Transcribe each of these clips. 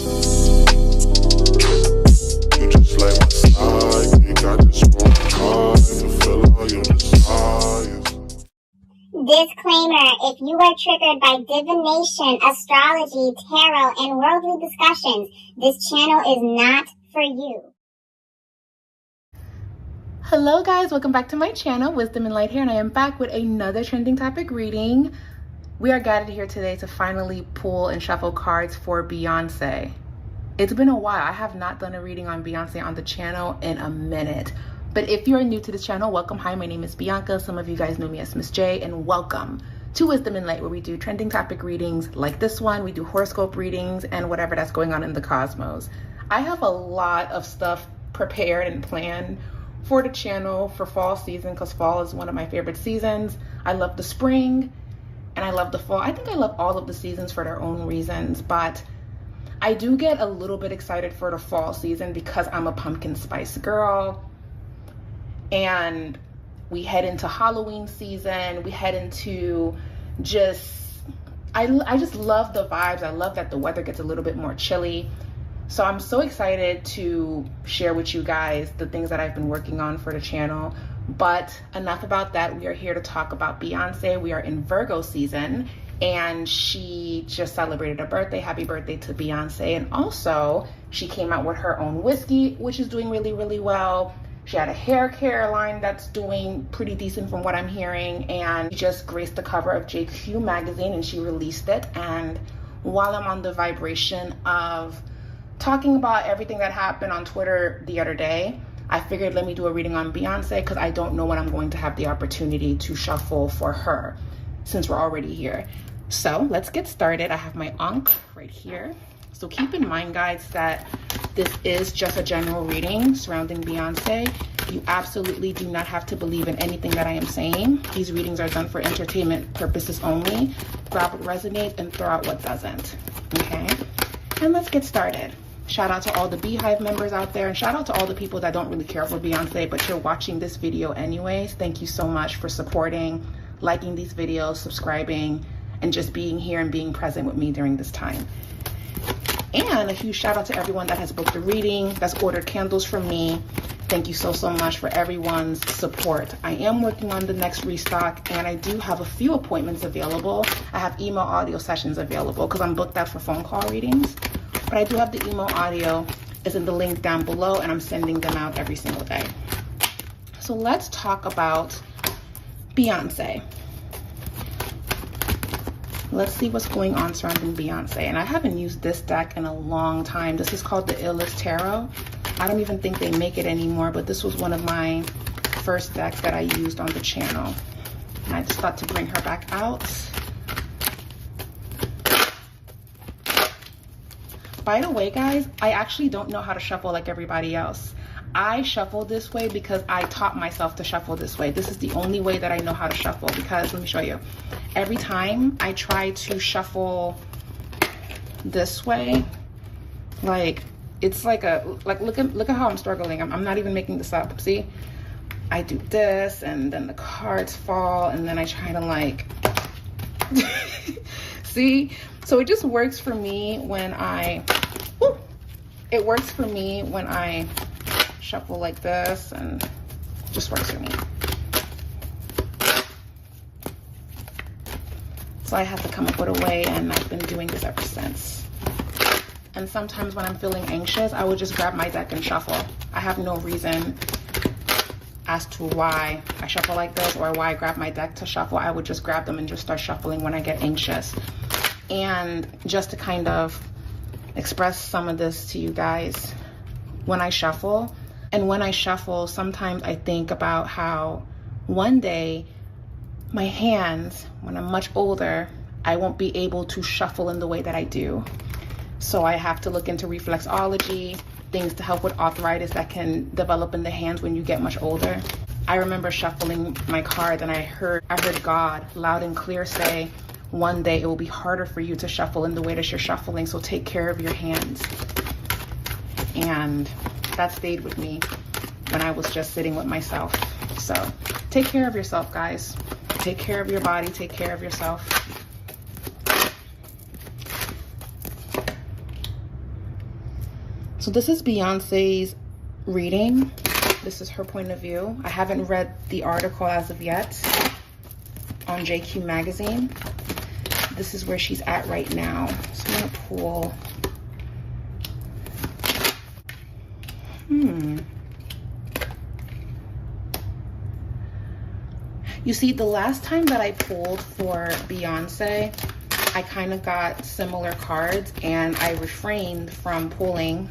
Disclaimer, if you are triggered by divination, astrology, tarot, and worldly discussions, this channel is not for you. Hello guys, welcome back to my channel, Wisdom and Light here, and I am back with another trending topic reading. We are gathered here today to finally pull and shuffle cards for Beyonce. It's been a while. I have not done a reading on Beyonce on the channel in a minute. But if you're new to this channel, welcome. Hi, my name is Bianca. Some of you guys know me as Miss J, and welcome to Wisdom and Light, where we do trending topic readings like this one. We do horoscope readings and whatever that's going on in the cosmos. I have a lot of stuff prepared and planned for the channel for fall season, because fall is one of my favorite seasons. I love the spring and I love the fall. I think I love all of the seasons for their own reasons, but I do get a little bit excited for the fall season because I'm a pumpkin spice girl. And we head into Halloween season. We head into I just love the vibes. I love that the weather gets a little bit more chilly. So I'm so excited to share with you guys the things that I've been working on for the channel. But enough about that. We are here to talk about Beyonce. We are in Virgo season, and she just celebrated a birthday. Happy birthday to Beyonce. And also, she came out with her own whiskey, which is doing really, really well. She had a hair care line that's doing pretty decent from what I'm hearing, and she just graced the cover of JQ magazine, and she released it. And while I'm on the vibration of talking about everything that happened on Twitter the other day, I figured let me do a reading on Beyonce, because I don't know when I'm going to have the opportunity to shuffle for her since we're already here. So let's get started. I have my Ankh right here. So keep in mind, guys, that this is just a general reading surrounding Beyonce. You absolutely do not have to believe in anything that I am saying. These readings are done for entertainment purposes only. Grab what resonates and throw out what doesn't. Okay? And let's get started. Shout out to all the Beehive members out there, and shout out to all the people that don't really care for Beyonce, but you're watching this video anyways. Thank you so much for supporting, liking these videos, subscribing, and just being here and being present with me during this time. And a huge shout out to everyone that has booked a reading, that's ordered candles from me. Thank you so, so much for everyone's support. I am working on the next restock, and I do have a few appointments available. I have email audio sessions available because I'm booked out for phone call readings. But I do have the email audio. It's in the link down below, and I'm sending them out every single day. So let's talk about Beyonce. Let's see what's going on surrounding Beyonce. And I haven't used this deck in a long time. This is called the Illest Tarot. I don't even think they make it anymore, but this was one of my first decks that I used on the channel. And I just thought to bring her back out. By the way, guys, I actually don't know how to shuffle like everybody else. I shuffle this way because I taught myself to shuffle this way. This is the only way that I know how to shuffle, because let me show you. Every time I try to shuffle this way, like it's like look at how I'm struggling. I'm not even making this up. See, I do this, and then the cards fall, and then I try to like see. So it just works for me when I shuffle like this, and it just works for me. So I had to come up with a way, and I've been doing this ever since. And sometimes when I'm feeling anxious, I would just grab my deck and shuffle. I have no reason as to why I shuffle like this or why I grab my deck to shuffle. I would just grab them and just start shuffling when I get anxious. And just to kind of express some of this to you guys, when I shuffle, sometimes I think about how one day my hands, when I'm much older, I won't be able to shuffle in the way that I do. So I have to look into reflexology, things to help with arthritis that can develop in the hands when you get much older. I remember shuffling my card, and I heard God loud and clear say, one day it will be harder for you to shuffle in the way that you're shuffling, so take care of your hands. And that stayed with me when I was just sitting with myself. So take care of yourself, guys. Take care of your body, take care of yourself. So this is Beyonce's reading. This is her point of view. I haven't read the article as of yet on JQ magazine. This is where she's at right now. So I'm gonna pull. You see, the last time that I pulled for Beyonce, I kind of got similar cards and I refrained from pulling.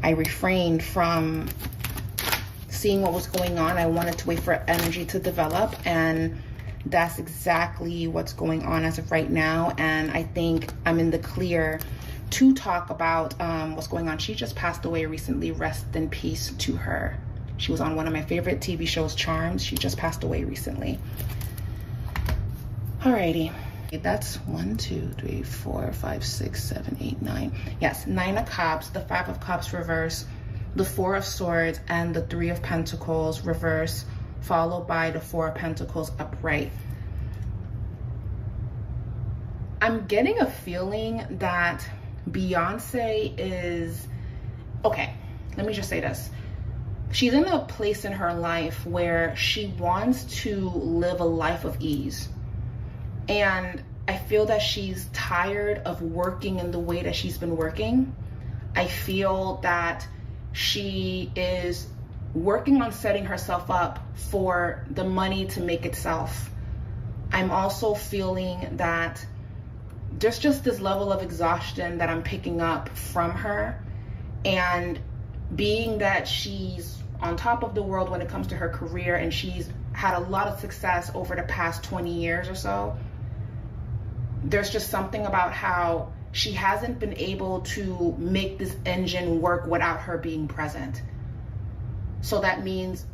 I refrained from seeing what was going on. I wanted to wait for energy to develop, and that's exactly what's going on as of right now. And I think I'm in the clear to talk about what's going on. She just passed away recently. Rest in peace to her. She was on one of my favorite TV shows, Charmed. She just passed away recently. Alrighty. That's 1, 2, 3, 4, 5, 6, 7, 8, 9. Yes, 9 of Cups, the 5 of Cups reverse, the 4 of Swords, and the 3 of Pentacles reverse, followed by the 4 of Pentacles upright. I'm getting a feeling that Beyonce is, okay, let me just say this. She's in a place in her life where she wants to live a life of ease. And I feel that she's tired of working in the way that she's been working. I feel that she is working on setting herself up for the money to make itself. I'm also feeling that there's just this level of exhaustion that I'm picking up from her. And being that she's on top of the world when it comes to her career and she's had a lot of success over the past 20 years or so, there's just something about how she hasn't been able to make this engine work without her being present. So that means,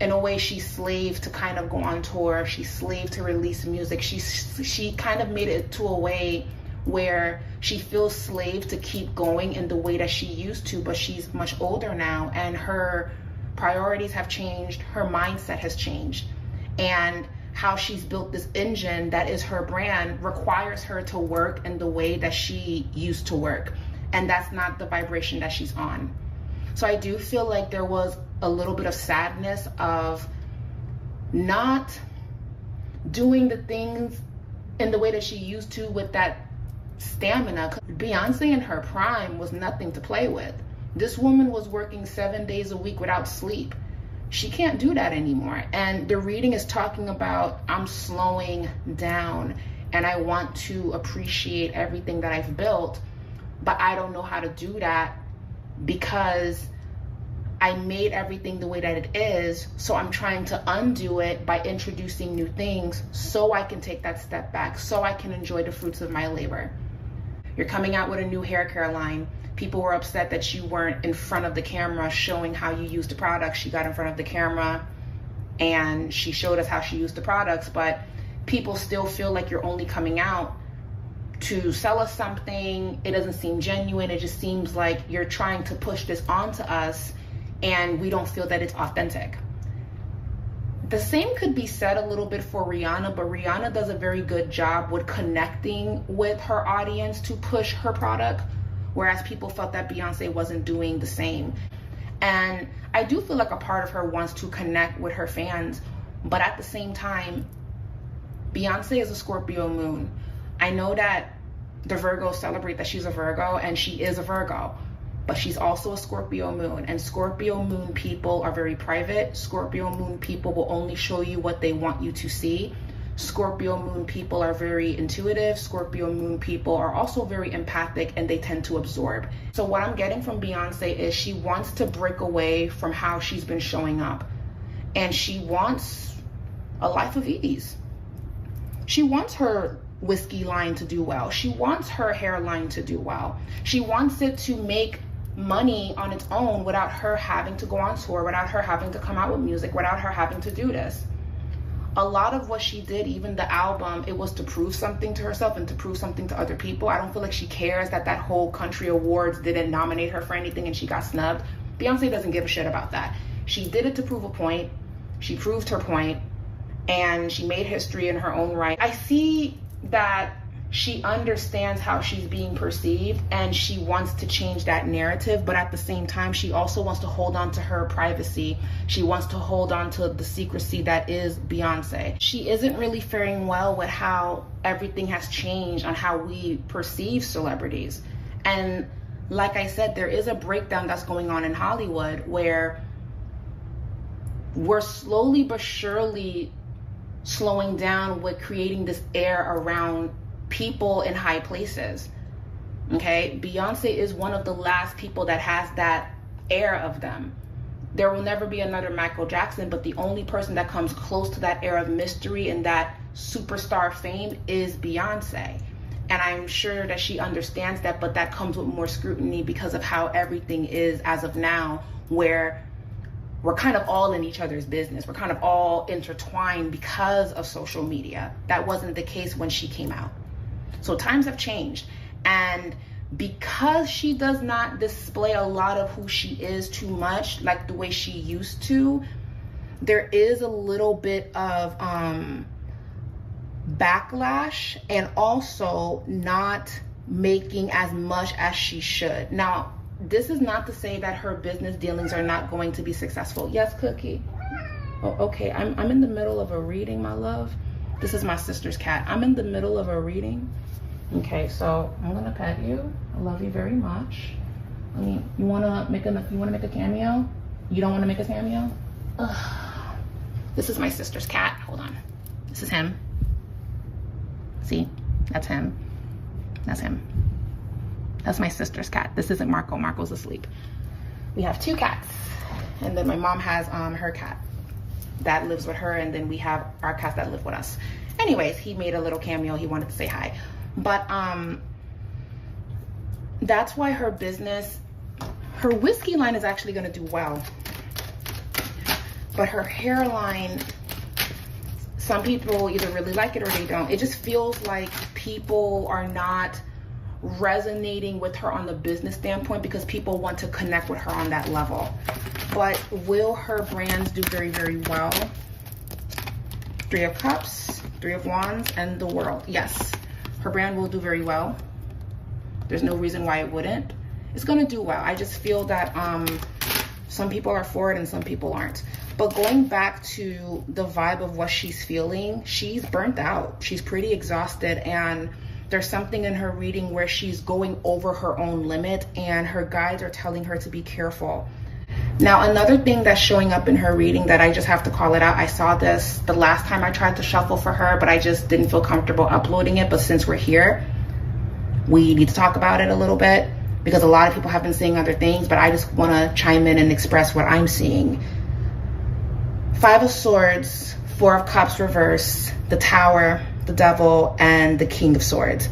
in a way, she's slave to kind of go on tour. She's slave to release music. She kind of made it to a way where she feels slave to keep going in the way that she used to, but she's much older now and her priorities have changed. Her mindset has changed. And how she's built this engine that is her brand requires her to work in the way that she used to work. And that's not the vibration that she's on. So I do feel like there was a little bit of sadness of not doing the things in the way that she used to with that stamina. Beyonce in her prime was nothing to play with. This woman was working 7 days a week without sleep. She can't do that anymore. And the reading is talking about, I'm slowing down and I want to appreciate everything that I've built, but I don't know how to do that because I made everything the way that it is. So I'm trying to undo it by introducing new things so I can take that step back, so I can enjoy the fruits of my labor. You're coming out with a new hair care line. People were upset that you weren't in front of the camera showing how you used the products. She got in front of the camera and she showed us how she used the products, but people still feel like you're only coming out to sell us something. It doesn't seem genuine. It just seems like you're trying to push this onto us and we don't feel that it's authentic. The same could be said a little bit for Rihanna, but Rihanna does a very good job with connecting with her audience to push her product, whereas people felt that Beyonce wasn't doing the same. And I do feel like a part of her wants to connect with her fans, but at the same time, Beyonce is a Scorpio moon. I know that the Virgos celebrate that she's a Virgo, and she is a Virgo, but she's also a Scorpio moon, and Scorpio moon people are very private. Scorpio moon people will only show you what they want you to see. Scorpio moon people are very intuitive. Scorpio moon people are also very empathic and they tend to absorb. So what I'm getting from Beyonce is she wants to break away from how she's been showing up, and she wants a life of ease. She wants her whiskey line to do well. She wants her hairline to do well. She wants it to make money on its own without her having to go on tour, without her having to come out with music, without her having to do this. A lot of what she did, even the album, it was to prove something to herself and to prove something to other people. I don't feel like she cares that that whole country awards didn't nominate her for anything and she got snubbed. Beyonce doesn't give a shit about that. She did it to prove a point. She proved her point and she made history in her own right. I see that she understands how she's being perceived and she wants to change that narrative, but at the same time she also wants to hold on to her privacy. She wants to hold on to the secrecy that is Beyonce. She isn't really faring well with how everything has changed on how we perceive celebrities. And like I said, there is a breakdown that's going on in Hollywood where we're slowly but surely slowing down with creating this air around people in high places. Okay, Beyonce is one of the last people that has that air of them. There will never be another Michael Jackson, but the only person that comes close to that air of mystery and that superstar fame is Beyonce. And I'm sure that she understands that, but that comes with more scrutiny because of how everything is as of now, where we're kind of all in each other's business. We're kind of all intertwined because of social media. That wasn't the case when she came out. So times have changed. And because she does not display a lot of who she is too much, like the way she used to, there is a little bit of backlash, and also not making as much as she should. Now, this is not to say that her business dealings are not going to be successful. Yes, Cookie. Oh, okay. I'm in the middle of a reading, my love. This is my sister's cat. I'm in the middle of a reading. Okay, so I'm gonna pet you. I love you very much. I mean, you wanna make a cameo? You don't wanna make a cameo? Ugh. This is my sister's cat. Hold on. This is him. See, that's him. That's him. That's my sister's cat. This isn't Marco. Marco's asleep. We have two cats, and then my mom has her cat that lives with her, and then we have our cats that live with us. Anyways, he made a little cameo. He wanted to say hi. But that's why her business, her whiskey line is actually going to do well. But her hairline, some people either really like it or they don't. It just feels like people are not resonating with her on the business standpoint because people want to connect with her on that level. But will her brands do very, very well? Three of Cups, Three of Wands, and the World. Yes. Her brand will do very well. There's no reason why it wouldn't. It's gonna do well. I just feel that some people are for it and some people aren't. But going back to the vibe of what she's feeling, she's burnt out. She's pretty exhausted, and there's something in her reading where she's going over her own limit, and her guides are telling her to be careful. Now, another thing that's showing up in her reading that I just have to call it out, I saw this the last time I tried to shuffle for her, but I just didn't feel comfortable uploading it. But since we're here, we need to talk about it a little bit because a lot of people have been saying other things, but I just want to chime in and express what I'm seeing. Five of Swords, Four of Cups reverse, the Tower, the Devil, and the King of Swords.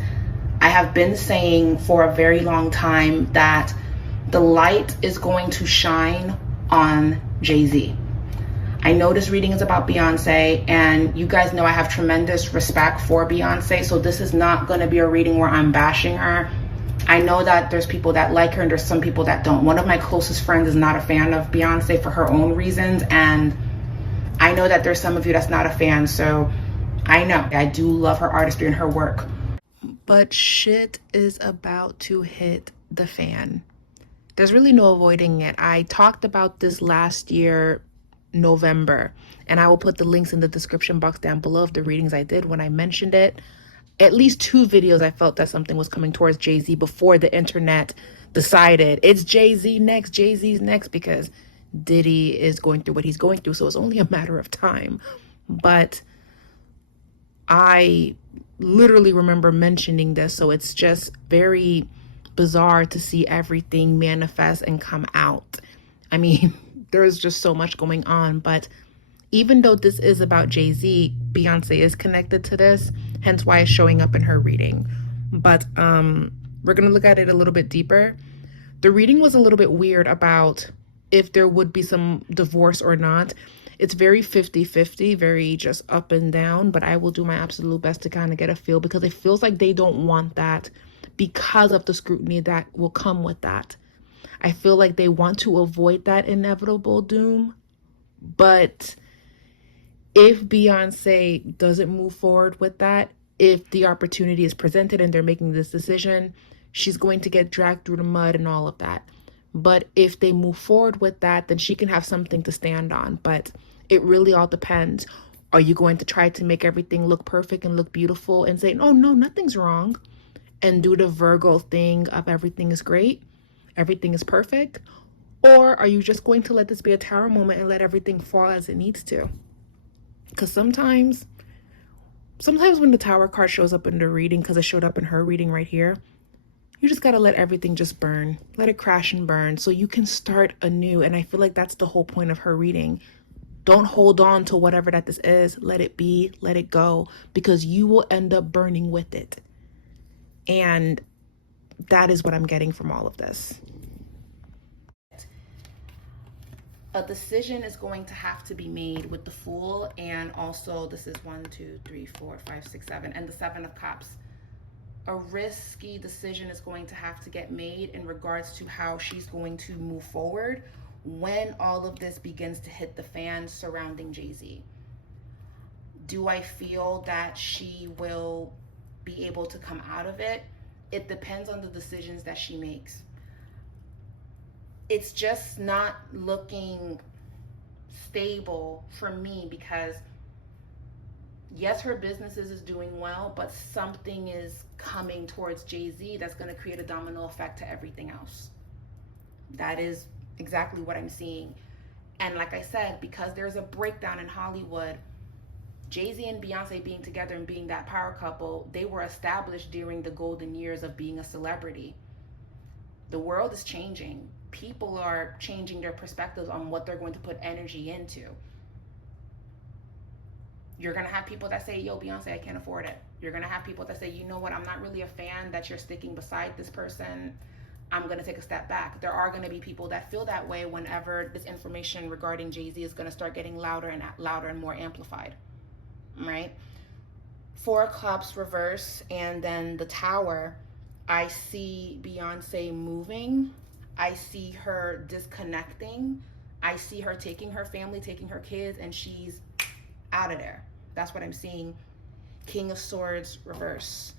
I have been saying for a very long time that the light is going to shine on JayZ. I know this reading is about Beyonce, and you guys know I have tremendous respect for Beyonce, so this is not going to be a reading where I'm bashing her. I know that there's people that like her and there's some people that don't. One of my closest friends is not a fan of Beyonce for her own reasons, and I know that there's some of you that's not a fan, so I know. I do love her artistry and her work. But shit is about to hit the fan. There's really no avoiding it. I talked about this last year, November, and I will put the links in the description box down below of the readings I did when I mentioned it. At least 2 videos I felt that something was coming towards JayZ before the internet decided it's JayZ next, JayZ's next, because Diddy is going through what he's going through, so it's only a matter of time. But I literally remember mentioning this, so it's just very bizarre to see everything manifest and come out. I mean, there's just so much going on, but even though this is about JayZ, Beyonce is connected to this, hence why it's showing up in her reading. But we're gonna look at it a little bit deeper. The reading was a little bit weird about if there would be some divorce or not. It's very 50-50, very just up and down, but I will do my absolute best to kind of get a feel because it feels like they don't want that because of the scrutiny that will come with that. I feel like they want to avoid that inevitable doom, but if Beyonce doesn't move forward with that, if the opportunity is presented and they're making this decision, she's going to get dragged through the mud and all of that. But if they move forward with that, then she can have something to stand on. But it really all depends. Are you going to try to make everything look perfect and look beautiful and say, oh, no, nothing's wrong, and do the Virgo thing of everything is great, everything is perfect? Or are you just going to let this be a tower moment and let everything fall as it needs to? Because sometimes when the tower card shows up in the reading, because it showed up in her reading right here, you just got to let everything just burn. Let it crash and burn so you can start anew. And I feel like that's the whole point of her reading. Don't hold on to whatever that this is. Let it be, let it go, because you will end up burning with it. And that is what I'm getting from all of this. A decision is going to have to be made with the Fool, and also this is 1, 2, 3, 4, 5, 6, 7, and the 7 of Cups. A risky decision is going to have to get made in regards to how she's going to move forward when all of this begins to hit the fan surrounding JayZ. Do I feel that she will be able to come out of it? It depends on the decisions that she makes. It's just not looking stable for me, because yes, her business is doing well, but something is coming towards JayZ that's going to create a domino effect to everything else. That is exactly what I'm seeing. And like I said, because there's a breakdown in Hollywood, JayZ and Beyonce being together and being that power couple, they were established during the golden years of being a celebrity. The world is changing. People are changing their perspectives on what they're going to put energy into. You're going to have people that say, yo, Beyonce, I can't afford it. You're going to have people that say, you know what, I'm not really a fan that you're sticking beside this person. I'm going to take a step back. There are going to be people that feel that way whenever this information regarding JayZ is going to start getting louder and more amplified, right? 4 of Cups reverse, and then the Tower. I see Beyonce moving. I see her disconnecting. I see her taking her family, taking her kids, and she's out of there. That's what I'm seeing. King of Swords reverse.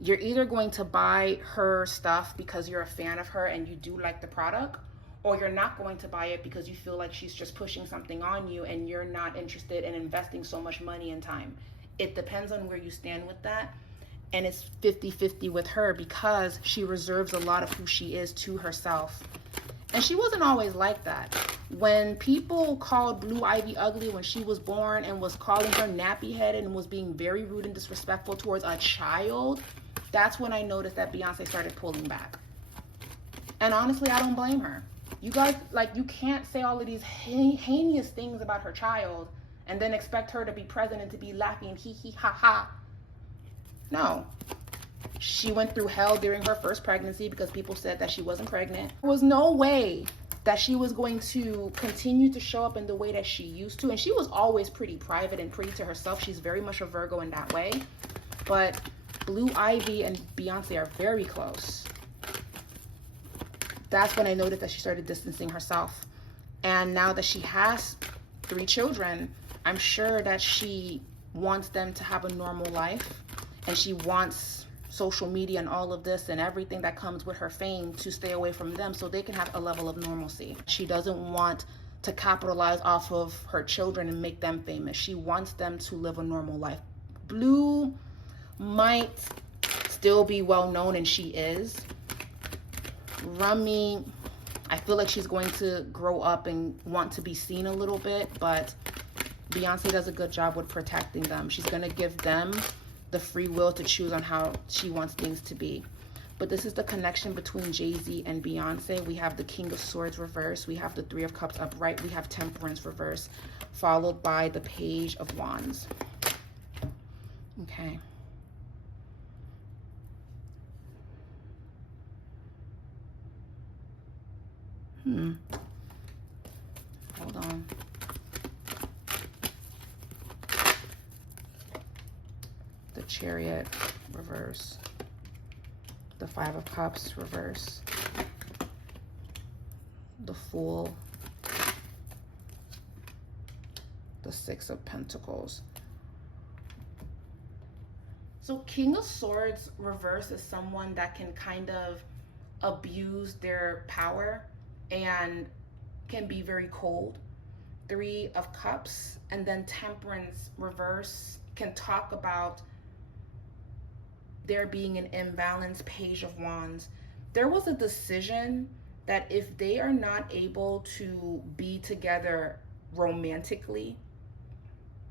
You're either going to buy her stuff because you're a fan of her and you do like the product, or you're not going to buy it because you feel like she's just pushing something on you and you're not interested in investing so much money and time. It depends on where you stand with that. And it's 50-50 with her, because she reserves a lot of who she is to herself. And she wasn't always like that. When people called Blue Ivy ugly when she was born and was calling her nappy-headed and was being very rude and disrespectful towards a child, that's when I noticed that Beyonce started pulling back. And honestly, I don't blame her. You guys, like, you can't say all of these heinous things about her child and then expect her to be present and to be laughing, hee hee ha ha. No. She went through hell during her first pregnancy because people said that she wasn't pregnant. There was no way that she was going to continue to show up in the way that she used to. And she was always pretty private and pretty to herself. She's very much a Virgo in that way. But Blue Ivy and Beyonce are very close. That's when I noticed that she started distancing herself. And now that she has 3 children, I'm sure that she wants them to have a normal life. And she wants social media and all of this and everything that comes with her fame to stay away from them so they can have a level of normalcy. She doesn't want to capitalize off of her children and make them famous. She wants them to live a normal life. Blue might still be well known, and she is. Rummy, I feel like she's going to grow up and want to be seen a little bit, but Beyonce does a good job with protecting them. She's going to give them the free will to choose on how she wants things to be. But this is the connection between JayZ and Beyonce. We have the King of Swords reverse. We have the 3 of Cups upright. We have Temperance reverse, followed by the Page of Wands. Okay. Hold on. The Chariot reverse. The 5 of Cups reverse. The Fool. The 6 of Pentacles. So King of Swords reverse is someone that can kind of abuse their power and can be very cold. Three of Cups, and then Temperance reverse can talk about there being an imbalance. Page of Wands. There was a decision that if they are not able to be together romantically,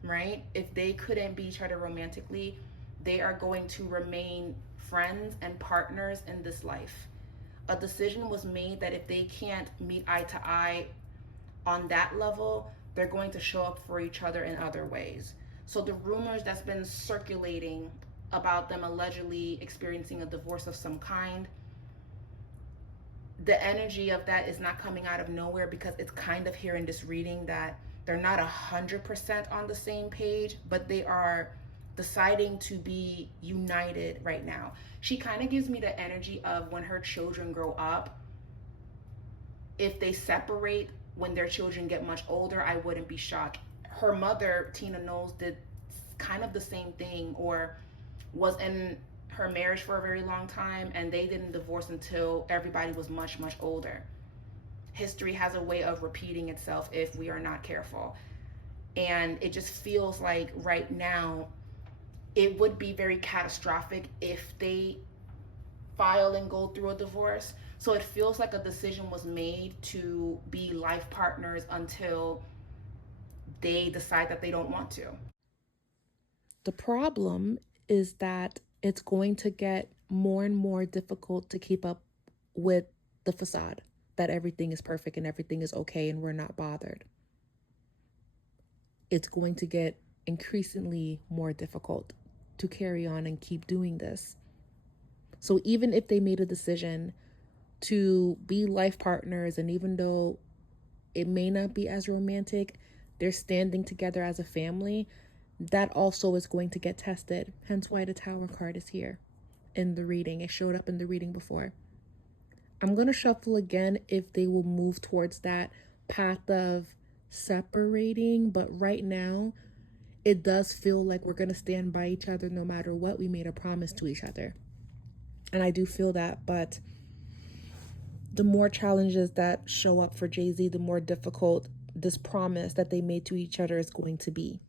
right? If they couldn't be each other romantically, they are going to remain friends and partners in this life. A decision was made that if they can't meet eye to eye on that level, they're going to show up for each other in other ways. So the rumors that's been circulating about them allegedly experiencing a divorce of some kind, the energy of that is not coming out of nowhere, because it's kind of here in this reading that they're not 100% on the same page, but they are deciding to be united right now. She kind of gives me the energy of when her children grow up, if they separate when their children get much older, I wouldn't be shocked. Her mother, Tina Knowles, did kind of the same thing, or was in her marriage for a very long time, and they didn't divorce until everybody was much, much older. History has a way of repeating itself if we are not careful. And it just feels like right now, it would be very catastrophic if they file and go through a divorce. So it feels like a decision was made to be life partners until they decide that they don't want to. The problem is that it's going to get more and more difficult to keep up with the facade that everything is perfect and everything is okay and we're not bothered. It's going to get increasingly more difficult to carry on and keep doing this. So even if they made a decision to be life partners, and even though it may not be as romantic, they're standing together as a family, that also is going to get tested. Hence why the Tower card is here in the reading. It showed up in the reading before. I'm going to shuffle again if they will move towards that path of separating, but right now it does feel like we're going to stand by each other no matter what. We made a promise to each other, and I do feel that. But the more challenges that show up for JayZ, the more difficult this promise that they made to each other is going to be.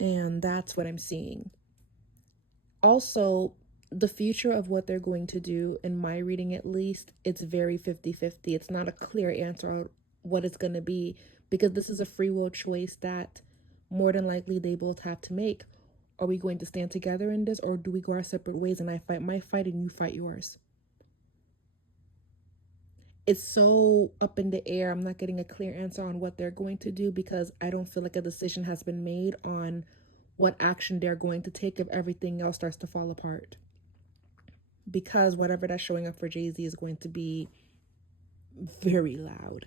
And that's what I'm seeing. Also, the future of what they're going to do, in my reading at least, it's very 50-50. It's not a clear answer on what it's going to be, because this is a free will choice that more than likely they both have to make. Are we going to stand together in this, or do we go our separate ways and I fight my fight and you fight yours? It's so up in the air. I'm not getting a clear answer on what they're going to do, because I don't feel like a decision has been made on what action they're going to take if everything else starts to fall apart. Because whatever that's showing up for JayZ is going to be very loud.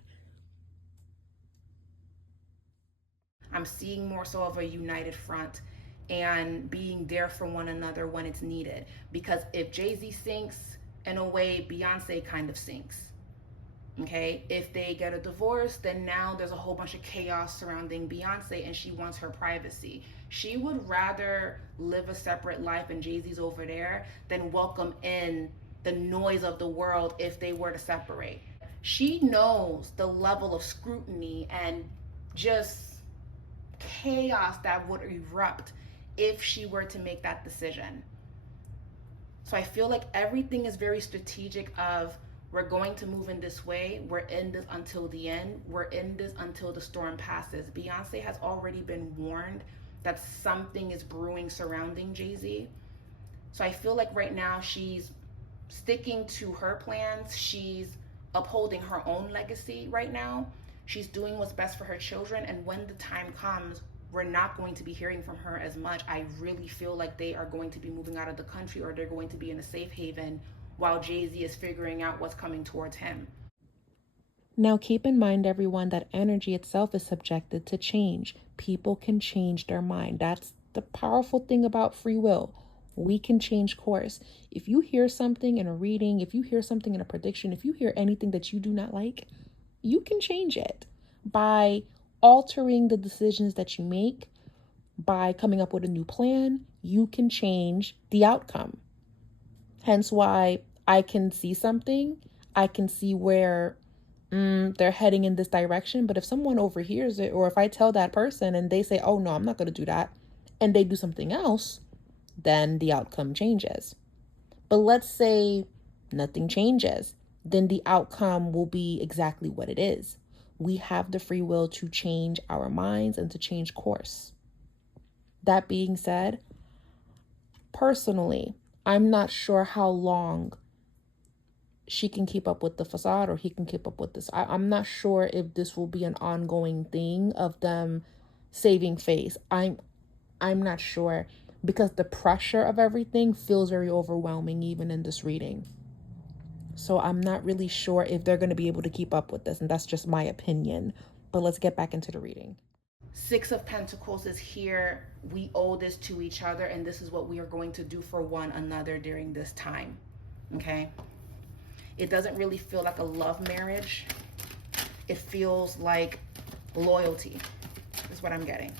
I'm seeing more so of a united front and being there for one another when it's needed. Because if JayZ sinks, in a way, Beyonce kind of sinks. Okay, if they get a divorce, then now there's a whole bunch of chaos surrounding Beyonce, and she wants her privacy. She would rather live a separate life, and JayZ's over there, than welcome in the noise of the world if they were to separate. She knows the level of scrutiny and just chaos that would erupt if she were to make that decision. So I feel like everything is very strategic of, we're going to move in this way. We're in this until the end. We're in this until the storm passes. Beyonce has already been warned that something is brewing surrounding JayZ. So I feel like right now she's sticking to her plans. She's upholding her own legacy right now. She's doing what's best for her children. And when the time comes, we're not going to be hearing from her as much. I really feel like they are going to be moving out of the country, or they're going to be in a safe haven while JayZ is figuring out what's coming towards him. Now keep in mind, everyone, that energy itself is subjected to change. People can change their mind. That's the powerful thing about free will. We can change course. If you hear something in a reading, if you hear something in a prediction, if you hear anything that you do not like, you can change it by altering the decisions that you make, by coming up with a new plan, you can change the outcome. Hence why I can see something, I can see where they're heading in this direction. But if someone overhears it, or if I tell that person and they say, oh no, I'm not going to do that, and they do something else, then the outcome changes. But let's say nothing changes, then the outcome will be exactly what it is. We have the free will to change our minds and to change course. That being said, personally, I'm not sure how long she can keep up with the facade or he can keep up with this. I'm not sure if this will be an ongoing thing of them saving face. I'm not sure, because the pressure of everything feels very overwhelming even in this reading. So I'm not really sure if they're going to be able to keep up with this, and that's just my opinion. But let's get back into the reading. Six of Pentacles is here. We owe this to each other, and this is what we are going to do for one another during this time. Okay? It doesn't really feel like a love marriage. It feels like loyalty. That's what I'm getting.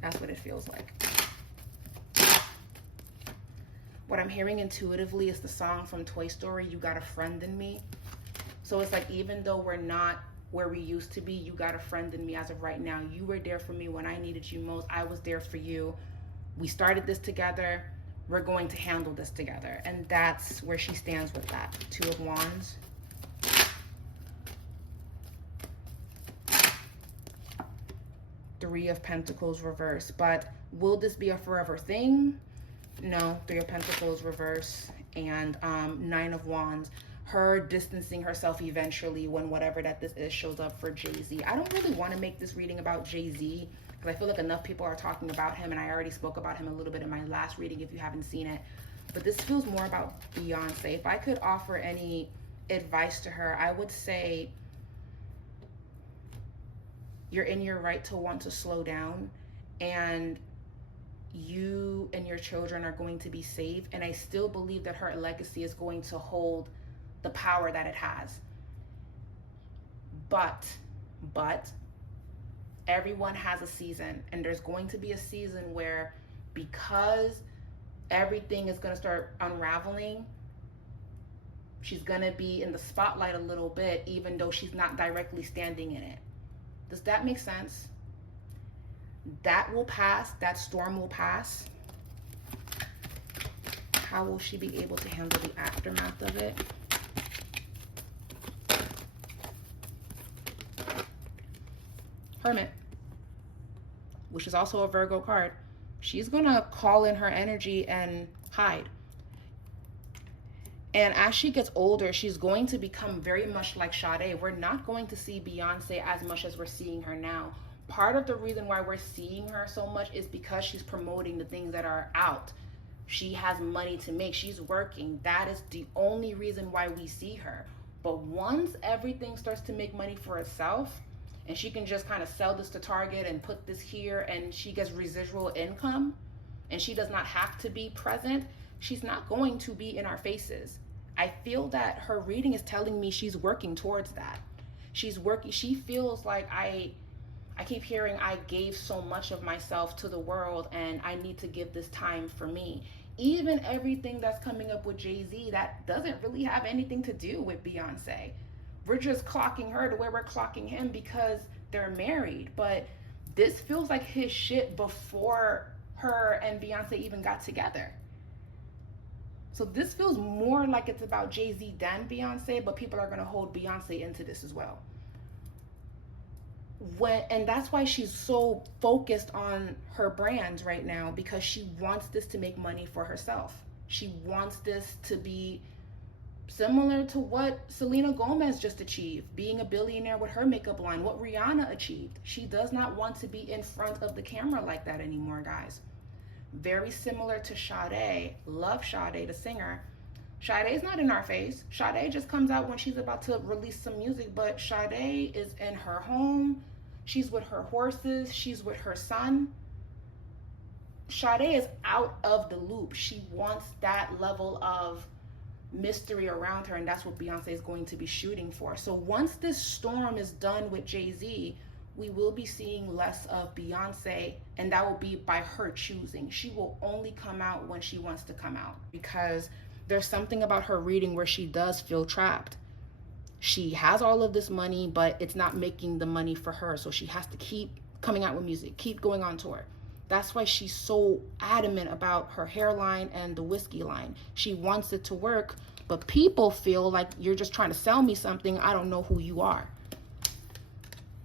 That's what it feels like. What I'm hearing intuitively is the song from Toy Story, You Got a Friend in Me. So it's like, even though we're not where we used to be, you got a friend in me as of right now. You were there for me when I needed you most. I was there for you. We started this together. We're going to handle this together. And that's where she stands with that. Two of Wands. Three of Pentacles reverse. But will this be a forever thing? No. Three of Pentacles reverse. And Nine of Wands. Her distancing herself eventually when whatever that this is shows up for JayZ. I don't really want to make this reading about JayZ because I feel like enough people are talking about him, and I already spoke about him a little bit in my last reading if you haven't seen it. But this feels more about Beyonce. If I could offer any advice to her, I would say you're in your right to want to slow down, and you and your children are going to be safe. And I still believe that her legacy is going to hold the power that it has. But everyone has a season, and there's going to be a season where, because everything is going to start unraveling, she's going to be in the spotlight a little bit, even though she's not directly standing in it. Does that make sense? That will pass. That storm will pass. How will she be able to handle the aftermath of it? Hermit, which is also a Virgo card. She's gonna call in her energy and hide. And as she gets older, she's going to become very much like Sade. We're not going to see Beyonce as much as we're seeing her now. Part of the reason why we're seeing her so much is because she's promoting the things that are out. She has money to make. She's working. That is the only reason why we see her. But once everything starts to make money for itself, and she can just kind of sell this to Target and put this here, and she gets residual income, and she does not have to be present, she's not going to be in our faces. I feel that her reading is telling me she's working towards that. She's working. She feels like I keep hearing I gave so much of myself to the world, and I need to give this time for me. Even everything that's coming up with JayZ, that doesn't really have anything to do with Beyonce. We're just clocking her the way we're clocking him because they're married. But this feels like his shit before her and Beyonce even got together. So this feels more like it's about JayZ than Beyonce, but people are going to hold Beyonce into this as well. And that's why she's so focused on her brands right now, because she wants this to make money for herself. She wants this to be similar to what Selena Gomez just achieved, being a billionaire with her makeup line, what Rihanna achieved. She does not want to be in front of the camera like that anymore, guys. Very similar to Sade. Love Sade, the singer. Sade's not in our face. Sade just comes out when she's about to release some music, but Sade is in her home. She's with her horses. She's with her son. Sade is out of the loop. She wants that level of mystery around her, and that's what Beyonce is going to be shooting for. So once this storm is done with JayZ, we will be seeing less of Beyonce, and that will be by her choosing. She will only come out when she wants to come out, because there's something about her reading where she does feel trapped. She has all of this money, but it's not making the money for her, so she has to keep coming out with music, keep going on tour. That's why she's so adamant about her hairline and the whiskey line. She wants it to work, but people feel like you're just trying to sell me something. I don't know who you are.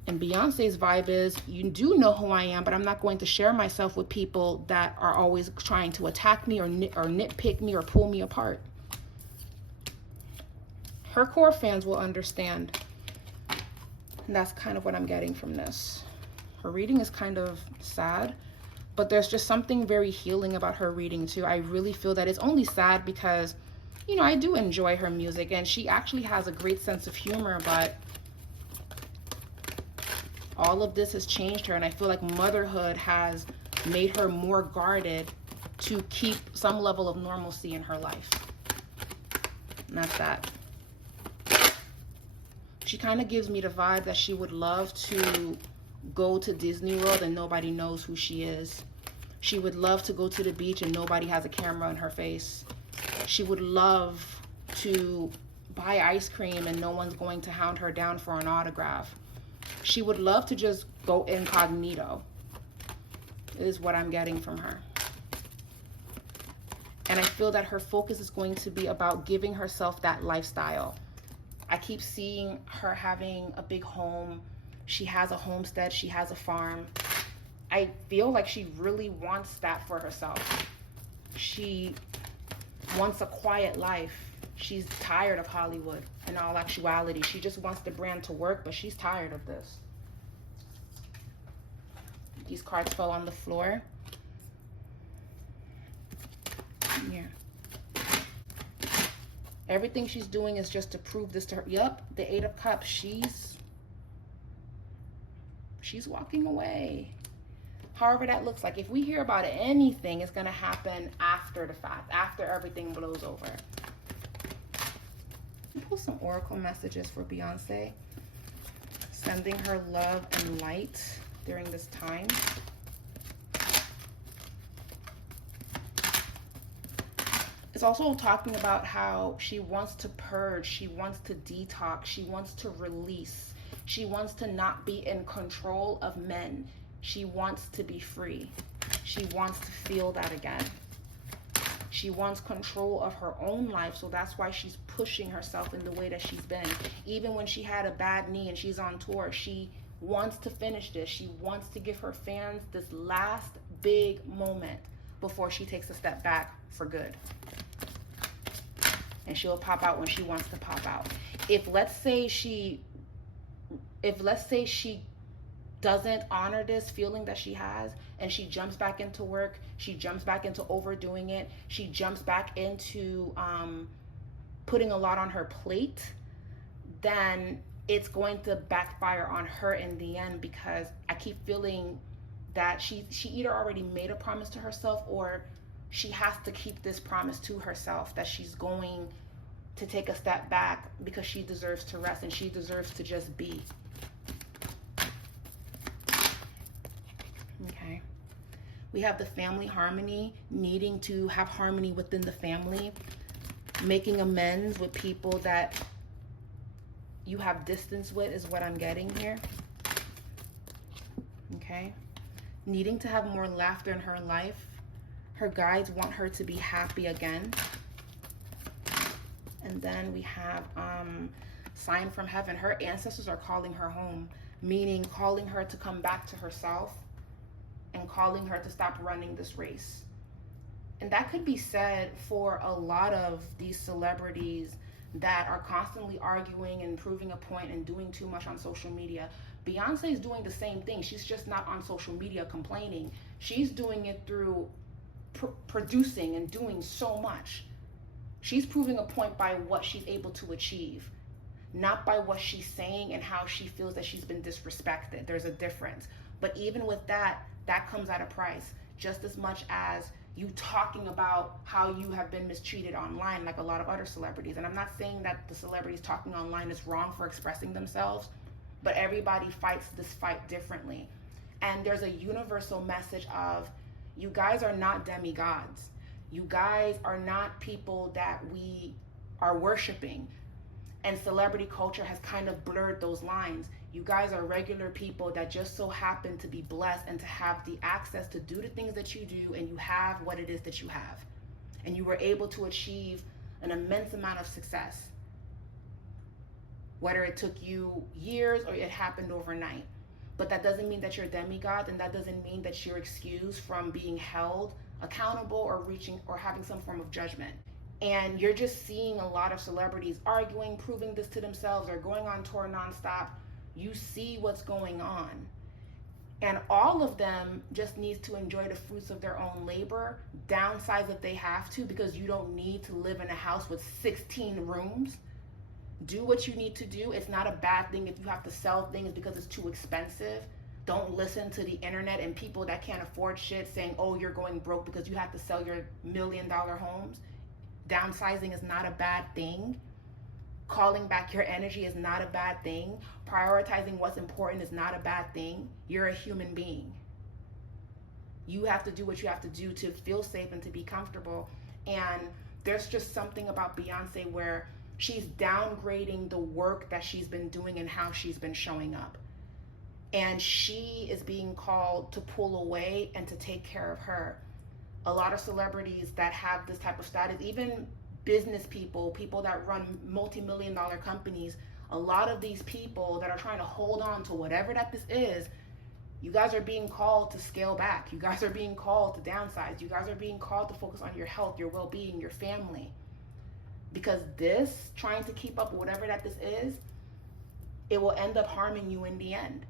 And Beyonce's vibe is, you do know who I am, but I'm not going to share myself with people that are always trying to attack me or nitpick me or pull me apart. Her core fans will understand. And that's kind of what I'm getting from this. Her reading is kind of sad, but there's just something very healing about her reading too. I really feel that it's only sad because, you know, I do enjoy her music and she actually has a great sense of humor, but all of this has changed her, and I feel like motherhood has made her more guarded to keep some level of normalcy in her life. And that's that. She kind of gives me the vibe that she would love to go to Disney World and nobody knows who she is. She would love to go to the beach and nobody has a camera in her face. She would love to buy ice cream and no one's going to hound her down for an autograph. She would love to just go incognito, is what I'm getting from her. And I feel that her focus is going to be about giving herself that lifestyle. I keep seeing her having a big home. She has a homestead, she has a farm. I feel like she really wants that for herself. She wants a quiet life. She's tired of Hollywood in all actuality. She just wants the brand to work, but she's tired of this. These cards fell on the floor. Yeah. Everything she's doing is just to prove this to her. Yup, the 8 of Cups. She's walking away. However that looks like. If we hear about anything, it's going to happen after the fact, after everything blows over. Pull some oracle messages for Beyonce, sending her love and light during this time. It's also talking about how she wants to purge, she wants to detox, she wants to release, she wants to not be in control of men, she wants to be free, she wants to feel that again. She wants control of her own life, so that's why she's pushing herself in the way that she's been. Even when she had a bad knee and she's on tour, she wants to finish this. She wants to give her fans this last big moment before she takes a step back for good. And she'll pop out when she wants to pop out. If let's say she doesn't honor this feeling that she has, and she jumps back into work, she jumps back into overdoing it, she jumps back into putting a lot on her plate, then it's going to backfire on her in the end, because I keep feeling that she either already made a promise to herself, or she has to keep this promise to herself that she's going to take a step back because she deserves to rest and she deserves to just be. Okay. We have the family harmony, needing to have harmony within the family, making amends with people that you have distance with is what I'm getting here. Okay. Needing to have more laughter in her life. Her guides want her to be happy again. And then we have sign from heaven. Her ancestors are calling her home, meaning calling her to come back to herself and calling her to stop running this race. And that could be said for a lot of these celebrities that are constantly arguing and proving a point and doing too much on social media. Beyonce is doing the same thing. She's just not on social media complaining. She's doing it through producing and doing so much. She's proving a point by what she's able to achieve, not by what she's saying and how she feels that she's been disrespected. There's a difference. But even with that, that comes at a price, just as much as you talking about how you have been mistreated online, like a lot of other celebrities. And I'm not saying that the celebrities talking online is wrong for expressing themselves, but everybody fights this fight differently. And there's a universal message of, you guys are not demigods. You guys are not people that we are worshiping. And celebrity culture has kind of blurred those lines. You guys are regular people that just so happen to be blessed and to have the access to do the things that you do, and you have what it is that you have. And you were able to achieve an immense amount of success. Whether it took you years or it happened overnight. But that doesn't mean that you're a demigod, and that doesn't mean that you're excused from being held accountable or reaching or having some form of judgment. And you're just seeing a lot of celebrities arguing, proving this to themselves, or going on tour nonstop. You see what's going on. And all of them just needs to enjoy the fruits of their own labor, downsize if they have to, because you don't need to live in a house with 16 rooms. Do what you need to do. It's not a bad thing if you have to sell things because it's too expensive. Don't listen to the internet and people that can't afford shit saying, oh, you're going broke because you have to sell your $1 million homes. Downsizing is not a bad thing. Calling back your energy is not a bad thing. Prioritizing what's important is not a bad thing. You're a human being. You have to do what you have to do to feel safe and to be comfortable. And there's just something about Beyonce where she's downgrading the work that she's been doing and how she's been showing up. And she is being called to pull away and to take care of her. A lot of celebrities that have this type of status, even business people, people that run multi-million-dollar companies, a lot of these people that are trying to hold on to whatever that this is, you guys are being called to scale back. You guys are being called to downsize. You guys are being called to focus on your health, your well-being, your family. Because this, trying to keep up with whatever that this is, it will end up harming you in the end.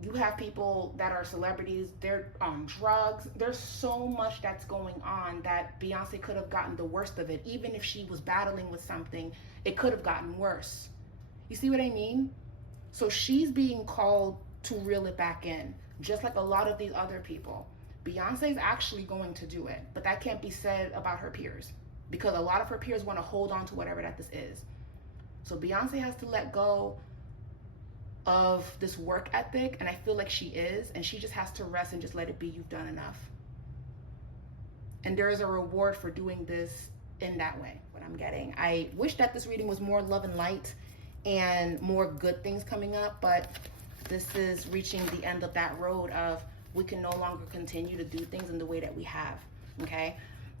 You have people that are celebrities, they're on drugs. There's so much that's going on that Beyonce could have gotten the worst of it. Even if she was battling with something, it could have gotten worse. You see what I mean? So she's being called to reel it back in, just like a lot of these other people. Beyonce is actually going to do it, but that can't be said about her peers, because a lot of her peers want to hold on to whatever that this is. So Beyonce has to let go of this work ethic, and I feel like she is, and she just has to rest and just let it be. You've done enough. And there is a reward for doing this in that way, what I'm getting. I wish that this reading was more love and light and more good things coming up, but this is reaching the end of that road of we can no longer continue to do things in the way that we have, okay?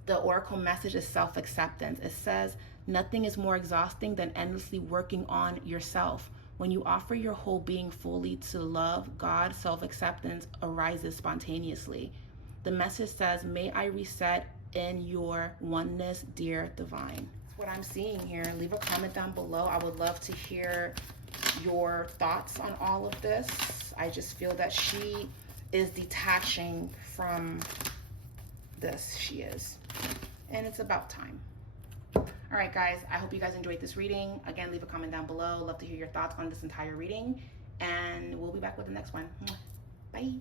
The oracle message is self-acceptance. It says, nothing is more exhausting than endlessly working on yourself. When you offer your whole being fully to love, God, self-acceptance arises spontaneously. The message says, may I reset in your oneness, dear divine. That's what I'm seeing here. Leave a comment down below. I would love to hear your thoughts on all of this. I just feel that she is detaching from this. She is. And it's about time. All right, guys, I hope you guys enjoyed this reading. Again, leave a comment down below. Love to hear your thoughts on this entire reading. And we'll be back with the next one. Bye.